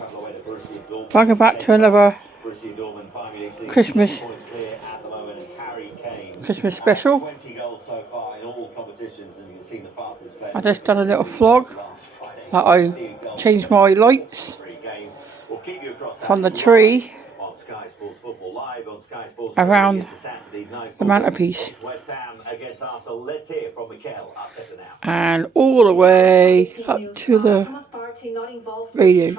Welcome back to another Christmas special. I just done a little vlog that I changed my lights from the tree around the matapeace and all the way up to the radio.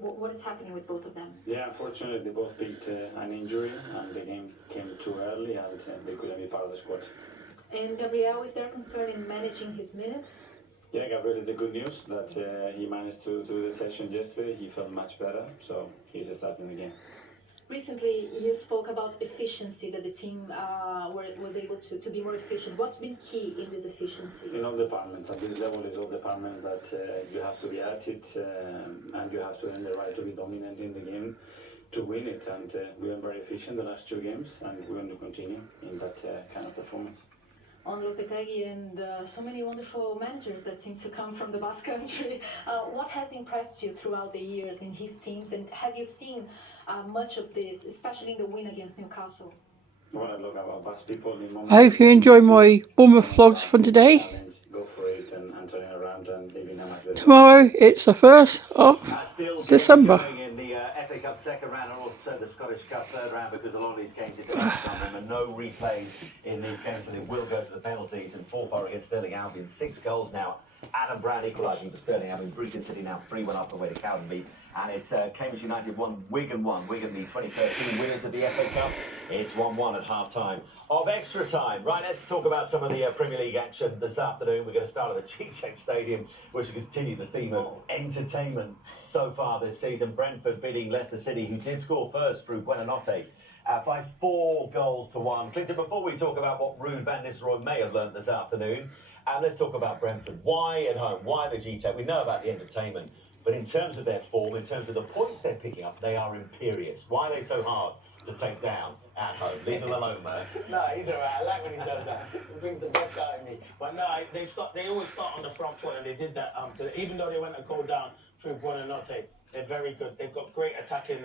What is happening with both of them? Yeah, unfortunately, they both picked an injury, and the game came too early, and they couldn't be part of the squad. And Gabriel, is there concern in managing his minutes? Yeah, Gabriel is the good news that he managed to do the session yesterday. He felt much better, so he's starting the game. Recently, you spoke about efficiency, that the team was able to be more efficient. What's been key in this efficiency? In all departments. At this level, it's all departments that you have to be at it, and you have to earn the right to be dominant in the game to win it. And we were very efficient the last 2 games, and we're going to continue in that kind of performance. On Lopetegui and so many wonderful managers that seem to come from the Basque Country. What has impressed you throughout the years in his teams, and have you seen much of this, especially in the win against Newcastle? I hope you enjoy my Bournemouth vlogs from today. Go for it and turn it around and maybe not much better. Tomorrow it's the 1st of December. In the FA Cup second round and also the Scottish Cup third round, because a lot of these games it doesn't there are no replays in these games, and it will go to the penalties. And 4-4 against Stirling Albion, 6 goals now. Adam Brown equalising for Stirling Albion. Brecon City now 3-1 up away to Cowdenbeath. And it's Cambridge United 1, Wigan 1. Wigan, the 2013 winners of the FA Cup. It's 1-1 at half-time. Of extra time. Right, let's talk about some of the Premier League action this afternoon. We're going to start at the Cheapside Stadium, which will continue the theme of entertainment so far this season. Brentford beating Leicester City, who did score first through Buonanotte, by 4 goals to 1. Clinton, before we talk about what Ruud van Nistelrooy may have learnt this afternoon, let's talk about Brentford. Why at home? Why the G-Tech? We know about the entertainment. But in terms of their form, in terms of the points they're picking up, they are imperious. Why are they so hard to take down at home? Leave them alone, man. No, he's all right. I like when he does that. He brings the best out of me. But no, they always start on the front foot, and they did that. Even though they went a goal down through Buonanotte, they're very good. They've got great attacking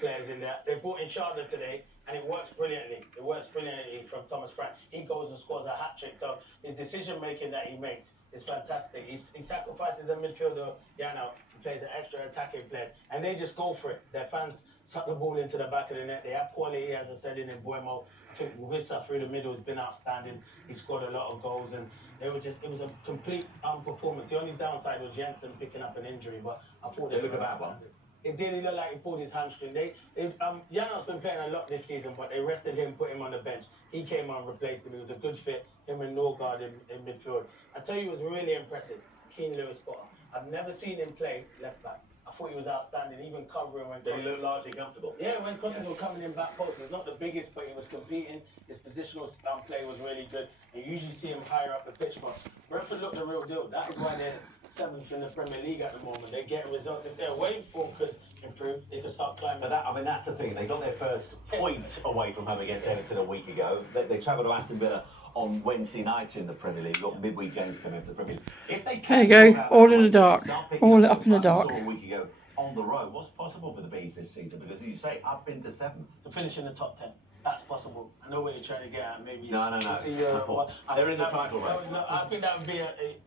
players in there. They brought in Charlotte today, and it works brilliantly. It works brilliantly from Thomas Frank. He goes and scores a hat-trick. So his decision-making that he makes is fantastic. He sacrifices a midfielder, Yano, he plays an extra attacking player, and they just go for it. Their fans suck the ball into the back of the net. They have quality, as I said, in Buemo. I think Wissa through the middle has been outstanding. He scored a lot of goals, and it was a complete performance. The only downside was Jensen picking up an injury, but I thought they look a bad one. It did. He looked like he pulled his hamstring. Yano's been playing a lot this season, but they rested him, put him on the bench. He came on and replaced him. He was a good fit. Him and Norgard in midfield. I tell you, it was really impressive. Keane Lewis-Potter. I've never seen him play left back. I thought he was outstanding, even covering when he looked largely comfortable. Yeah, when crosses were coming in back post. He's not the biggest, but he was competing. His positional play was really good. You usually see him higher up the pitch, but Brentford looked the real deal. That is why they're 7th in the Premier League at the moment. They're getting results. If their away form could improve, they could start climbing. But that's the thing. They got their first point away from home against Everton a week ago. They travelled to Aston Villa on Wednesday night in the Premier League. You've got midweek games coming into the Premier League. If they there you go, all in the dark. All up in the dark. A week ago on the road. What's possible for the Bees this season? Because as you say, up into 7th. To finish in the top 10. That's possible. I know where you're trying to get at. Maybe. No. They're in the title race. I think that would be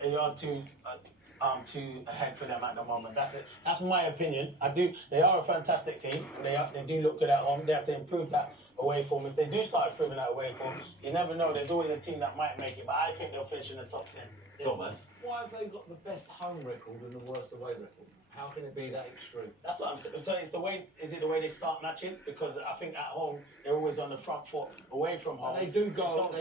a yard too ahead for them at the moment. That's it. That's my opinion. They are a fantastic team. They do look good at home. They have to improve that away form. If they do start improving that away form, you never know. There's always a team that might make it, but I think they'll finish in the top 10. Thomas. Why have they got the best home record and the worst away record? How can it be that extreme? That's what I'm saying. So it's the way. Is it the way they start matches? Because I think at home they're always on the front foot. Away from home, they do go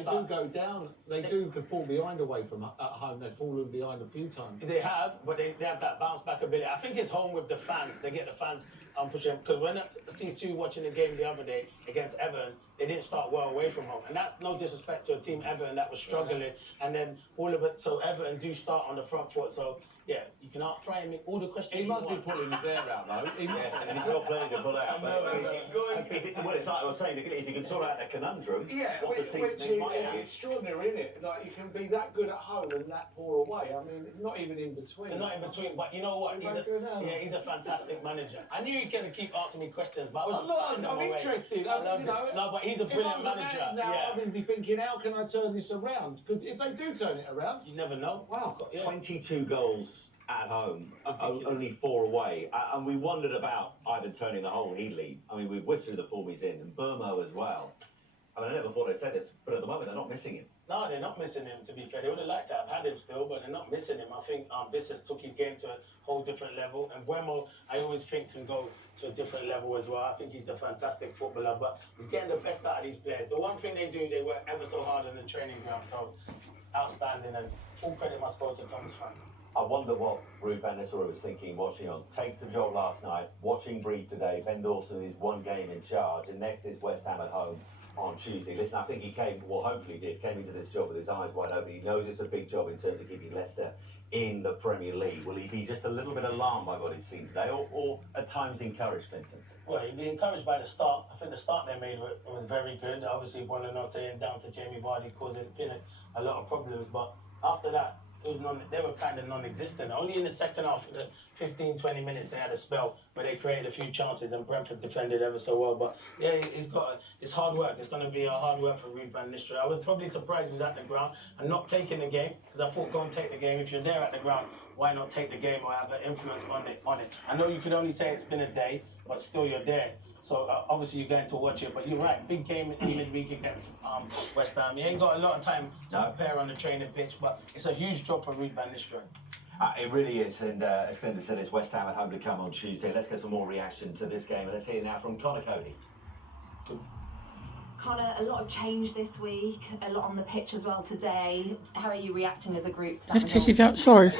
down. They do fall behind away from at home. They've fallen behind a few times. They have, but they have that bounce back ability. I think it's home with the fans. They get the fans pushing. Because when I see Sue watching the game the other day against Everton, they didn't start well away from home, and that's no disrespect to a team Everton that was struggling, and then all of it. So Everton do start on the front foot. So yeah, you can try and make all the questions. must be pulling his hair out though. He must Yeah, and he's got plenty to pull out. I know, But I know. well, it's like I was saying, if you can sort out the conundrum, Yeah, what a which season they might is have. extraordinary, isn't it? Like you can be that good at home and that poor away. I mean, it's not even in between. They're not in between, but you know what? He's a fantastic manager. I knew you're gonna keep asking me questions, but I'm interested. No, but he's a brilliant manager. Now I'm going to be thinking, how can I turn this around? Because if they do turn it around, you never know. Wow, 22 goals at home, only 4 away, and we wondered about Ivan turning the whole heat lead. I mean, we've whisked through the form he's in, and Burmo as well. I mean, I never thought I'd say this, but at the moment they're not missing him. No, they're not missing him, to be fair. They would have liked to have had him still, but they're not missing him. I think this has took his game to a whole different level. And Buemo, I always think, can go to a different level as well. I think he's a fantastic footballer, but he's getting the best out of these players. The one thing they do, they work ever so hard in the training ground. So, outstanding, and full credit must go to Thomas Frank. I wonder what Ruud van Nistelrooy was thinking watching on. Takes the job last night, watching Brief today. Ben Dawson is 1 game in charge, and next is West Ham at home on Tuesday. Listen, I think he came, well, hopefully he came into this job with his eyes wide open. He knows it's a big job in terms of keeping Leicester in the Premier League. Will he be just a little bit alarmed by what he's seen today, or at times encouraged, Clinton? Well, he'd be encouraged by the start. I think the start they made was very good. Obviously, Buonanotte and down to Jamie Vardy causing a lot of problems. But after that, they were kind of non-existent. Only in the second half, the 15-20 minutes, they had a spell where they created a few chances and Brentford defended ever so well. But yeah, it's hard work. It's going to be a hard work for Ruud van Nistelrooy. I was probably surprised he was at the ground and not taking the game, because I thought, go and take the game. If you're there at the ground, why not take the game or have an influence on it? I know you could only say it's been a day, but still you're there. So obviously you're going to watch it, but you're right. Big game in midweek against West Ham. He ain't got a lot of time to prepare on the training pitch, but it's a huge job for Ruud van Nistelrooy. It really is, and as Clinton said, it's West Ham at home to come on Tuesday. Let's get some more reaction to this game, and let's hear now from Connor Cody. Connor, a lot of change this week, a lot on the pitch as well today. How are you reacting as a group to that Let's result? take it outside.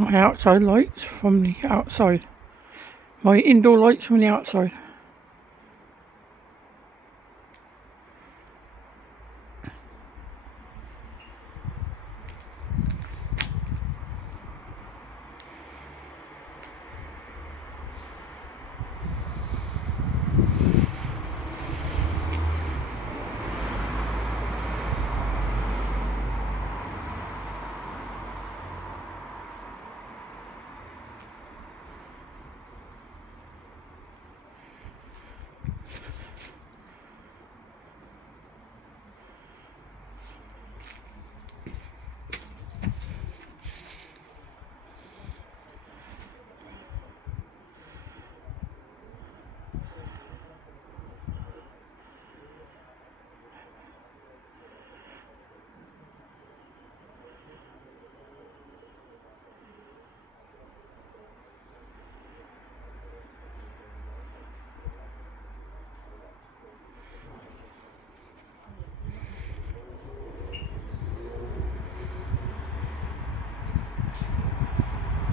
My outside lights from the outside. My indoor lights from the outside.